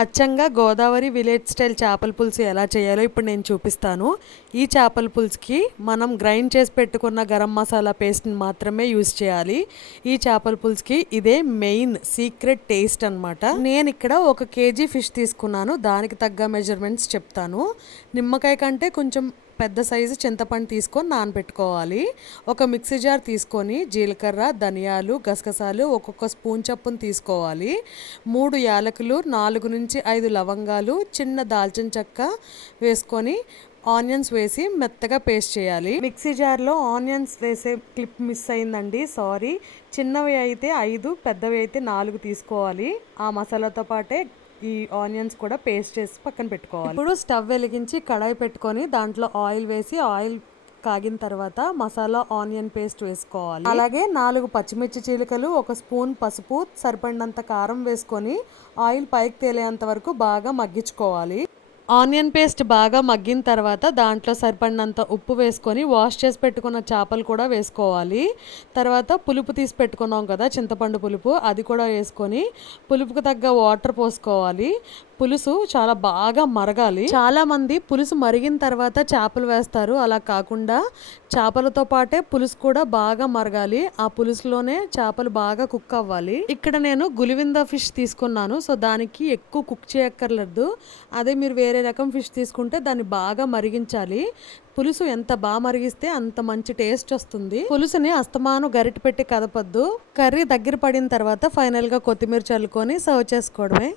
అచ్చంగా Godavari village style చేపల పులుసు ఎలా చేయాలో ఇప్పుడు నేను చూపిస్తాను. ఈ చేపల పులుసుకి మనం గ్రైండ్ చేసి పెట్టుకున్న గరం మసాలా పేస్ట్ని మాత్రమే యూజ్ చేయాలి. ఈ చేపల పులుసుకి ఇదే మెయిన్ సీక్రెట్ టేస్ట్ అనమాట. నేను ఇక్కడ 1 కేజీ ఫిష్ తీసుకున్నాను. దానికి తగ్గ మెజర్మెంట్స్ చెప్తాను. నిమ్మకాయ కంటే కొంచెం పెద్ద సైజు చింతపండు తీసుకొని నానబెట్టుకోవాలి. ఒక మిక్సీ జార్ తీసుకొని జీలకర్ర, ధనియాలు, గసగసాలు ఒక్కొక్క స్పూన్ చొప్పున తీసుకోవాలి. 3 యాలకులు, 4 నుంచి 5 లవంగాలు, చిన్న దాల్చిన చెక్క వేసుకొని ఆనియన్స్ వేసి మెత్తగా పేస్ట్ చేయాలి. మిక్సీ జార్లో ఆనియన్స్ వేసే క్లిప్ మిస్ అయిందండి, సారీ. చిన్నవి అయితే 5, పెద్దవి అయితే 4 తీసుకోవాలి. ఆ మసాలాతో పాటే ఈ ఆనియన్స్ కూడా పేస్ట్ చేసి పక్కన పెట్టుకోవాలి. ఇప్పుడు స్టవ్ వెలిగించి కడాయి పెట్టుకొని దాంట్లో ఆయిల్ వేసి ఆయిల్ కాగిన తర్వాత మసాలా ఆనియన్ పేస్ట్ వేసుకోవాలి. అలాగే 4 పచ్చిమిర్చి చీలికలు, 1 స్పూన్ పసుపు, సరిపడినంత కారం వేసుకొని ఆయిల్ పైకి తేలేంత వరకు బాగా మగ్గించుకోవాలి. ఆనియన్ పేస్ట్ బాగా మగ్గిన తర్వాత దాంట్లో సరిపడినంత ఉప్పు వేసుకొని వాష్ చేసి పెట్టుకున్న చేపలు కూడా వేసుకోవాలి. తర్వాత పులుపు తీసి పెట్టుకున్నాం కదా, చింతపండు పులుపు, అది కూడా వేసుకొని పులుపుకు తగ్గ వాటర్ పోసుకోవాలి. పులుసు చాలా బాగా మరగాలి. చాలామంది పులుసు మరిగిన తర్వాత చేపలు వేస్తారు. అలా కాకుండా చేపలతో పాటే పులుసు కూడా బాగా మరగాలి. ఆ పులుసులోనే చేపలు బాగా కుక్ అవ్వాలి. ఇక్కడ నేను గులివింద ఫిష్ తీసుకున్నాను. సో దానికి ఎక్కువ కుక్ చేయక్కర్లేదు. అదే మీరు వేరే రకం ఫిష్ తీసుకుంటే దాన్ని బాగా మరిగించాలి. పులుసు ఎంత బాగా మరిగిస్తే అంత మంచి టేస్ట్ వస్తుంది. పులుసుని అస్తమాను గరిటె పెట్టి కదపొద్దు. కర్రీ దగ్గర పడిన తర్వాత ఫైనల్గా కొత్తిమీర చల్లుకొని సర్వ్ చేసుకోవడమే.